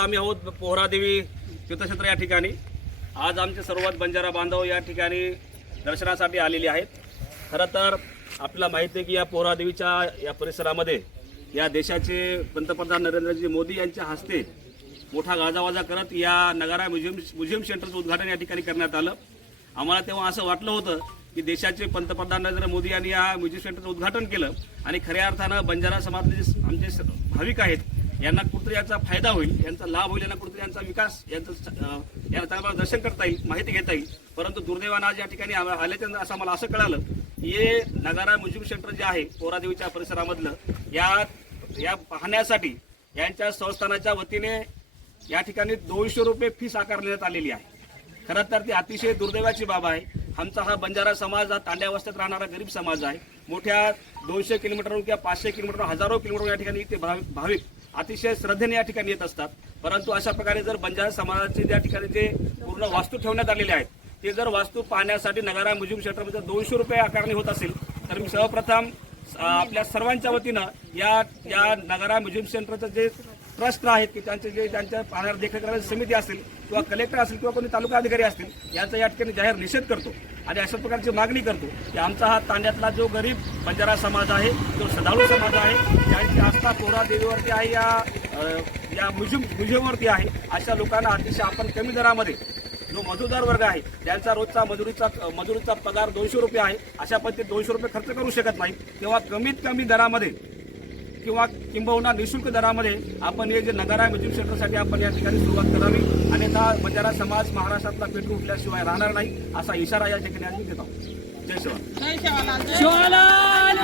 आम्ही आहोत पोहरादेवी तीर्थक्षेत्र या ठिकाणी। आज आमचे सर्वात बंजारा बांधव या ठिकाणी दर्शनासाठी आलेले आहेत। खरं तर आपल्याला माहिती आहे की या पोहरादेवीच्या या परिसरामध्ये या देशाचे पंतप्रधान नरेंद्रजी मोदी यांच्या हस्ते मोठा गाजावाजा करत या नगारा म्युझियम सेंटरचं उद्घाटन या ठिकाणी करण्यात आलं। आम्हाला तेव्हा असं वाटलं होतं की देशाचे पंतप्रधान नरेंद्र मोदी यांनी या म्युझियम सेंटरचं उद्घाटन केलं आणि खऱ्या अर्थानं बंजारा समाजातले जे आमचे भाविक आहेत यांना कुठेतरी याचा फायदा होईल, यांचा लाभ होईल, यांना कुठेतरी यांचा विकास यांना चांगलं दर्शन करता येईल, माहिती घेता येईल। परंतु दुर्दैवानं आज या ठिकाणी आल्याच्यानंतर असं मला असं कळालं की हे नगारा म्युझियम सेंटर जे आहे पोहरादेवीच्या परिसरामधलं या पाहण्यासाठी यांच्या संस्थानाच्या वतीने या ठिकाणी 200 रुपये फीस आकारण्यात आलेली आहे। खरं तर ती अतिशय दुर्दैवाची बाब आहे। आमचा हा बंजारा समाज हा तांड्यावस्थेत राहणारा गरीब समाज आहे। मोठ्या 200 किलोमीटरहून किंवा 500 किलोमीटर हजारो किलोमीटर या ठिकाणी इथे भाविक अतिशय श्रद्धेने या ठिकाणी येत असतात। परंतु अशा प्रकारे जर बंजारा समाजाचे ज्या ठिकाणी जे पूर्ण वास्तू ठेवण्यात आलेले आहेत ते जर वास्तू पाहण्यासाठी नगारा म्युझियम सेंटरमध्ये 200 रुपये आकारणी होत असेल तर मी सर्वप्रथम आपल्या सर्वांच्या वतीनं या नगारा म्युझियम सेंटरचं जे ट्रस्ट आहेत की त्यांच्या पाहण्यावर देखरेख करण्याची समिती असेल किंवा कलेक्टर असेल किंवा कोणी तालुका अधिकारी असतील यांचा या ठिकाणी जाहीर निषेध करतो आणि अशा प्रकारची मागणी करतो की आमचा हा तांड्यातला जो गरीब बंजारा समाज आहे, जो सदाळू समाज आहे, ज्यांची आस्था पोहरादेवीवरती आहे, या म्युझियमवरती आहे, अशा लोकांना अतिशय आपण कमी दरामध्ये जो मजूरदार वर्ग आहे ज्यांचा रोजचा मजुरीचा पगार 200 रुपये आहे, अशा पद्धतीने 200 रुपये खर्च करू शकत नाही, तेव्हा कमीत कमी दरामध्ये किंवा किंबहुना निःशुल्क दरामध्ये आपण हे जे नगारा म्युझियम सेंटरसाठी आपण या ठिकाणी सुरुवात करावी। अन्यथा बंजारा समाज महाराष्ट्रातला पेटू उठल्याशिवाय राहणार नाही असा इशारा या ठिकाणी आम्ही देत आहोत। जय शिवलाल।